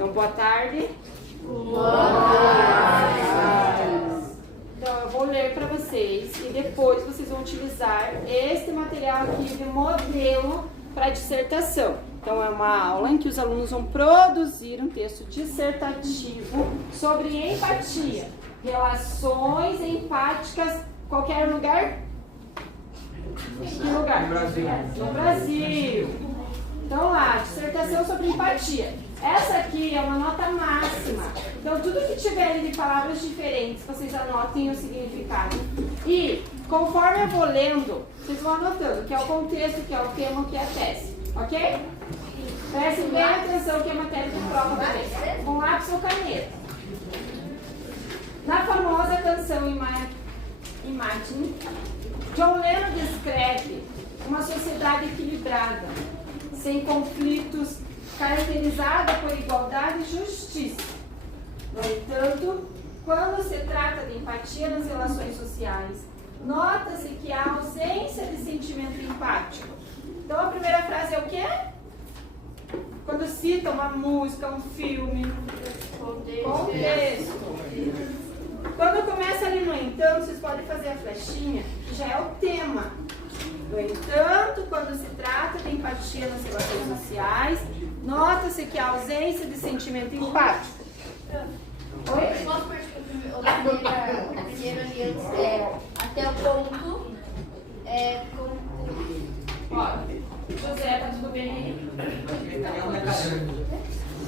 Então, boa tarde. Boa tarde. Então, eu vou ler para vocês e depois vocês vão utilizar este material aqui de modelo para dissertação. Então, é uma aula em que os alunos vão produzir um texto dissertativo sobre empatia, relações empáticas, qualquer lugar? Que lugar? No Brasil. No Brasil. Então, lá, dissertação sobre empatia. Essa aqui é uma nota máxima. Então, tudo que tiver ali de palavras diferentes, vocês anotem o significado. E, conforme eu vou lendo, vocês vão anotando que é o contexto, que é o tema, que é a tese. Ok? Prestem bem atenção que é matéria de prova para vocês. Com lápis ou caneta. Na famosa canção Imagine, John Lennon descreve uma sociedade equilibrada, sem conflitos, caracterizada por igualdade e justiça. No entanto, quando se trata de empatia nas relações sociais, nota-se que há ausência de sentimento empático. Então, a primeira frase é o quê? Quando cita uma música, um filme, contexto. Quando começa ali no entanto, vocês podem fazer a flechinha, que já é o tema. No entanto, quando se trata de empatia nas relações sociais, nota-se que há ausência de sentimento empático. Oi? Posso partir a primeira aliança é até o ponto Ó, José, tá tudo bem aí?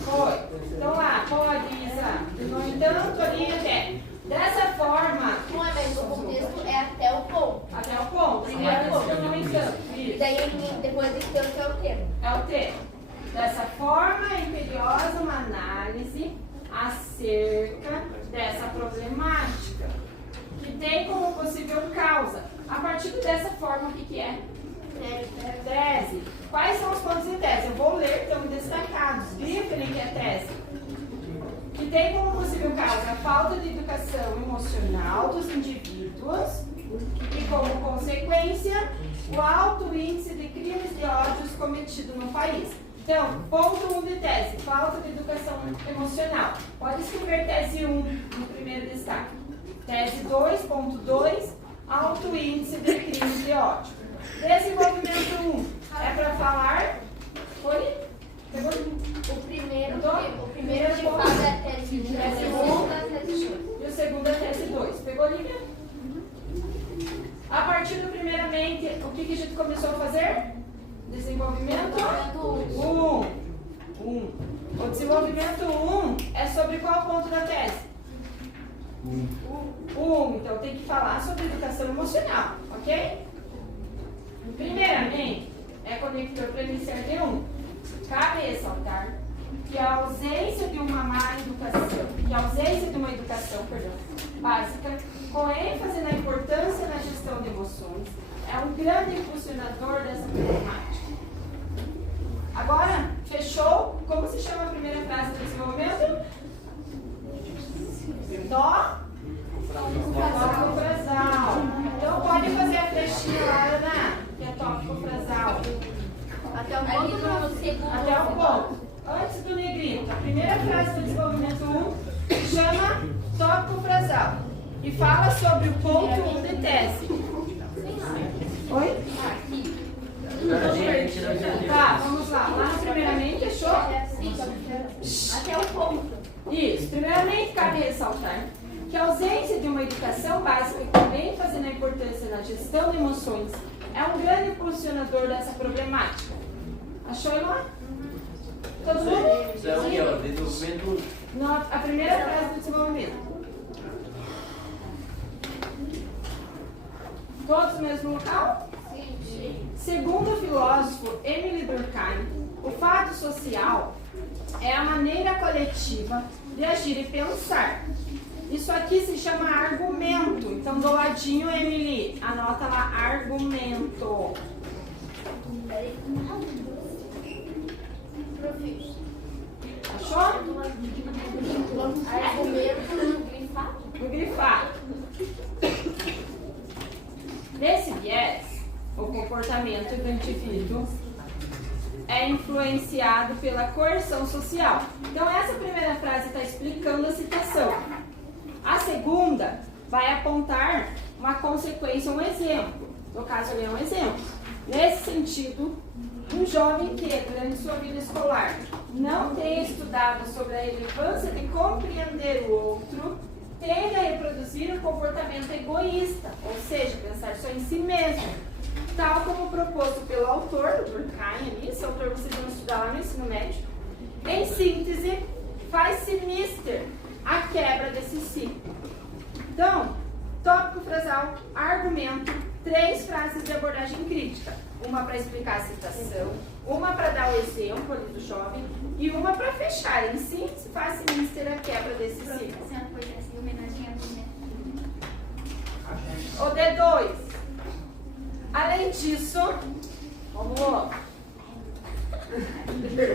Foi. Então lá, pode, Isa. No entanto, ali até. Dessa forma. não é mais o contexto, é até o ponto. Até o ponto. Primeiro ponto. No entanto. E Isso. daí depois do entanto é o tema. É o tema. Dessa forma, é imperiosa uma análise acerca dessa problemática, que tem como possível causa. A partir dessa forma, o que é? Tese. Quais são os pontos de tese? Eu vou ler, estão destacados. Grifem que é tese. Que tem como possível causa a falta de educação emocional dos indivíduos e, como consequência, o alto índice de crimes de ódio cometidos no país. Então, ponto 1 de tese, falta de educação emocional. Pode escrever tese 1 no primeiro destaque. Tese 2, ponto 2, alto índice de crimes de ódio. Desenvolvimento 1 é para falar. Foi? Pegou? O primeiro de ponto. fase é a tese 1, a segunda é a tese 2. E o segundo é tese 2. Pegou, Lívia? A partir do primeiramente, o que a gente começou a fazer? Desenvolvimento 1. O desenvolvimento 1 é sobre qual ponto da tese? 1. Então tem que falar sobre educação emocional, ok? Primeiramente, é conector para iniciar de 1. Cabe ressaltar que a ausência de uma educação básica, com ênfase na importância na gestão de emoções, é um grande impulsionador dessa problemática. Agora, fechou? Como se chama a primeira frase do desenvolvimento? Tópico frasal. Então pode fazer a flechinha lá, Ana, que é tópico frasal. Até o ponto no segundo. Até o ponto. Antes do negrito, a primeira frase do desenvolvimento 1 se chama tópico frasal e fala sobre o ponto 1 de tese. Oi? Tá, vamos lá. Lá primeiramente, fechou? Até o ponto. Isso. Primeiramente, cabe ressaltar que a ausência de uma educação básica com ênfase na importância na gestão de emoções é um grande impulsionador dessa problemática. Achou, Eloy? Todo mundo? Então, aqui, ó, desenvolvimento. A primeira frase do desenvolvimento. Todos no mesmo local? Sim. Segundo o filósofo Emile Durkheim, o fato social é a maneira coletiva de agir e pensar. Isso aqui se chama argumento. Então, do ladinho, Emily, anota lá, argumento. Achou? Argumento no grifado. No grifado. Nesse viés, o comportamento do indivíduo é influenciado influenciado pela coerção social. Então, essa primeira frase está explicando a situação. A segunda vai apontar uma consequência, um exemplo. No caso, ali é um exemplo. Nesse sentido, um jovem que, durante sua vida escolar, não tenha estudado sobre a relevância de compreender o outro, tende a reproduzir um comportamento egoísta, ou seja, pensar só em si mesmo, tal como proposto pelo autor, o Durkheim, ali, esse autor vocês vão estudar lá no ensino médio. Em síntese, faz-se mister a quebra desse ciclo. Então, tópico frasal, argumento, 3 frases de abordagem crítica. Uma para explicar a citação, uma para dar o exemplo ali do jovem e uma para fechar. Em síntese, faz-se mister a quebra desse ciclo. O D2. Além disso, vamos lá.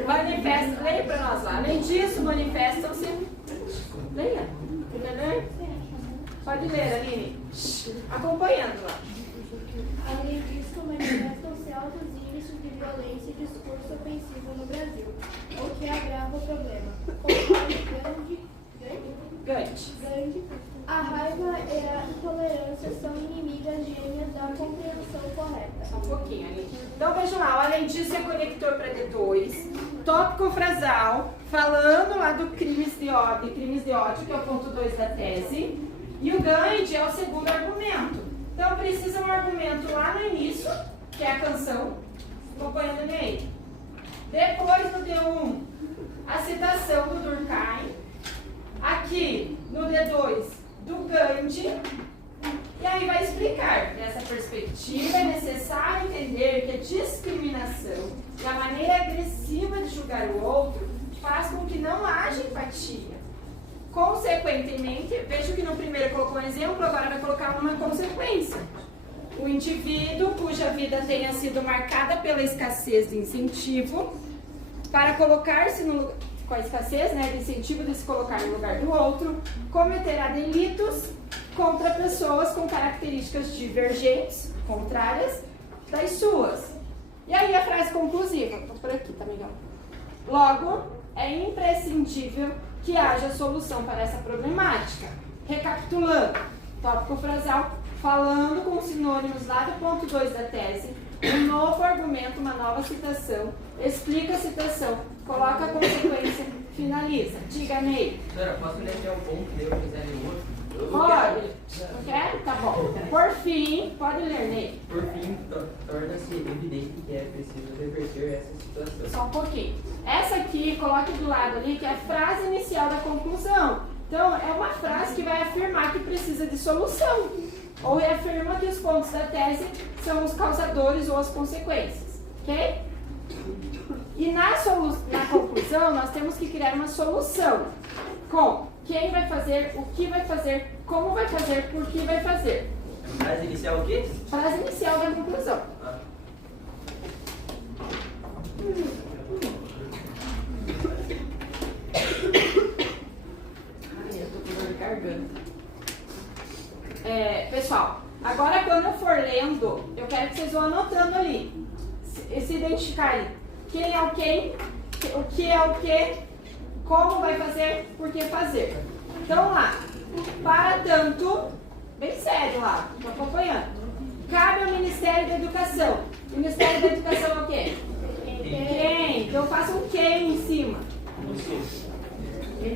Manifestam, leia para nós lá. Além disso, manifestam-se. Leia. Pode ler, Aline. Acompanhando lá. Além disso, manifestam-se altos índices de violência e discurso ofensivo no Brasil, o que agrava o problema. Gante. A raiva e a intolerância são inimigas gêmeas da compreensão correta. Só um pouquinho, Aline. Então vejam lá, além disso é conector para D2, tópico frasal, falando lá do crimes de ódio, que é o ponto 2 da tese, e o Gandhi é o segundo argumento. Então precisa um argumento lá no início, que é a canção, acompanhando aí. Depois no D1, a citação do Durkheim. Aqui no D2, do Gandhi. E aí vai explicar. Nessa perspectiva é necessário entender que a discriminação e a maneira agressiva de julgar o outro faz com que não haja empatia. Consequentemente, vejo que no primeiro colocou um exemplo, agora vai colocar uma consequência. O indivíduo cuja vida tenha sido marcada pela escassez de incentivo para colocar-se no lugar, com a escassez, né, de incentivo de se colocar no lugar do outro, cometerá delitos contra pessoas com características divergentes, contrárias das suas. E aí a frase conclusiva, vou por aqui, tá legal? Logo, é imprescindível que haja solução para essa problemática. Recapitulando, tópico frasal, falando com sinônimos lá do ponto 2 da tese, um novo argumento, uma nova citação, explica a citação, coloca a consequência, finaliza. Diga, Ney. Senhora, posso ler até o ponto que eu quiser ler o outro? Pode. Não quer? Tá bom. Por fim, pode ler, Ney. Por fim, torna-se evidente que é preciso reverter essa situação. Só um pouquinho. Essa aqui, coloque do lado ali, que é a frase inicial da conclusão. Então, é uma frase que vai afirmar que precisa de solução. Ou reafirma que os pontos da tese são os causadores ou as consequências. Ok? E na conclusão, nós temos que criar uma solução com quem vai fazer, o que vai fazer, como vai fazer, por que vai fazer. Frase inicial o quê? Frase inicial da conclusão. Ai, eu tô com dor de garganta. Pessoal, agora quando eu for lendo, eu quero que vocês vão anotando ali. Se identificarem quem é o quem, o que é o que, como vai fazer, por que fazer. Então lá, para tanto, bem sério lá, estou acompanhando. Cabe ao Ministério da Educação. O Ministério da Educação é o quê? Quem? Então eu faço um quem em cima.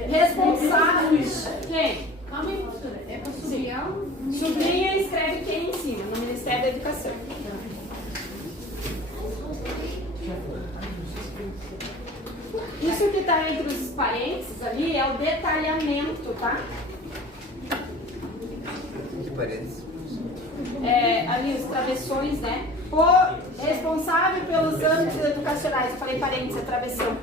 Responsável. Quem? É para sublinhar? Sublinha e escreve quem em cima, no Ministério da Educação. Isso que está entre os parênteses ali é o detalhamento, tá? Que parênteses? Ali os travessões, né? O responsável pelos âmbitos educacionais, eu falei parênteses, é travessão.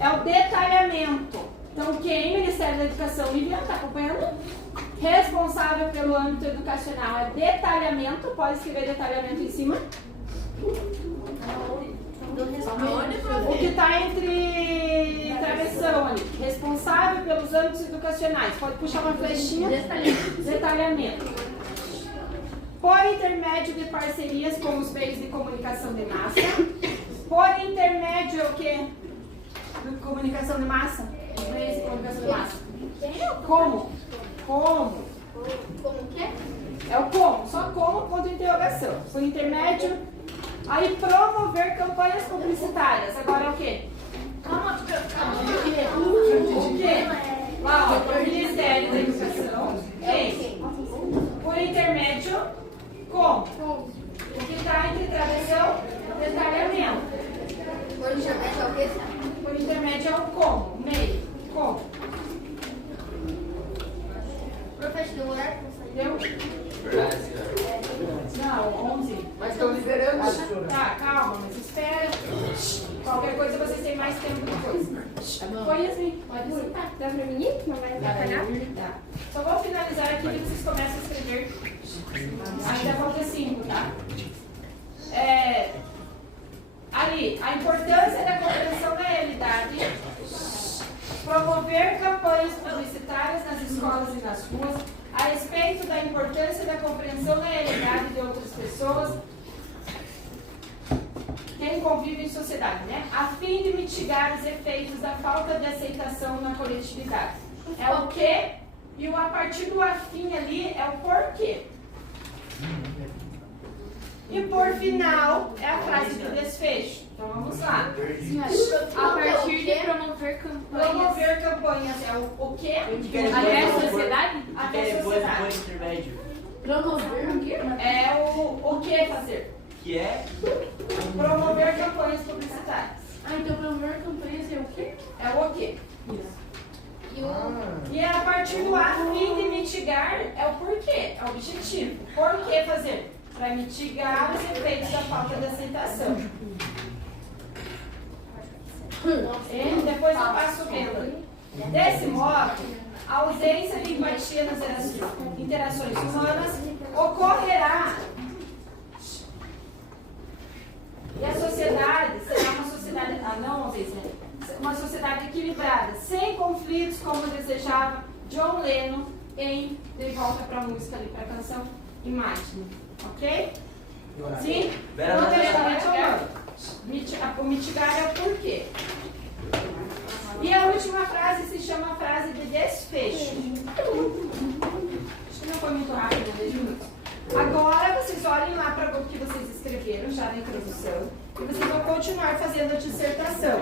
É o detalhamento. Então, quem? Ministério da Educação, Lívia, está acompanhando? Responsável pelo âmbito educacional é detalhamento, pode escrever detalhamento em cima. O que está entre travessão ali, responsável pelos âmbitos educacionais, pode puxar uma flechinha, detalhamento. Por intermédio de parcerias com os meios de comunicação de massa, Por intermédio é o quê? De comunicação de massa? Inglês e comunicação de massa. Como? Como? Como que é? É o como, só como, ponto de interrogação. Por intermédio, aí promover campanhas publicitárias. Agora é o quê? O quê? Lá, ó, o Ministério da Educação. Quem? Por intermédio, como? O que está entre tradução e detalhamento. Por intermédio é o quê? Por intermédio é o como, meio. Como? Professor, Entendeu? Verdade, senhora. Não, 11. Mas estão liberando. Tá, calma, mas espera. Qualquer coisa vocês têm mais tempo depois. Foi assim, pode sentar. Dá pra mim? Mamãe vai pagar? Tá. Só vou finalizar aqui e vocês começam a escrever. Ainda falta 5, tá? Ali, a importância da compreensão da realidade. Promover campanhas publicitárias nas escolas e nas ruas a respeito da importância da compreensão da realidade de outras pessoas, quem convive em sociedade, né? A fim de mitigar os efeitos da falta de aceitação na coletividade. É o que e o a partir do afim ali é o porquê. E por final é a frase de desfecho. Então vamos lá. A partir de promover campanhas. Promover campanhas é o quê? Até a sociedade? Até a Por sociedade. intermédio. Promover o quê? É o que fazer? Que é? Promover campanhas publicitárias. Ah, então promover campanhas é o quê? É o quê? e E a partir do a fim de mitigar é o porquê, é o objetivo. Por que fazer? Para mitigar os efeitos da falta de aceitação. E depois eu passo vendo. Desse modo, a ausência de empatia nas interações humanas ocorrerá. E a sociedade será uma sociedade, uma sociedade equilibrada, sem conflitos, como desejava John Lennon em De Volta para a Música, ali para a canção Imagine. Ok? Sim? Não diretamente ao nome. O mitigar é o porquê. E a última frase se chama frase de desfecho. Acho que não foi muito rápido, 10 minutos. Agora vocês olhem lá para o que vocês escreveram já na introdução e vocês vão continuar fazendo a dissertação.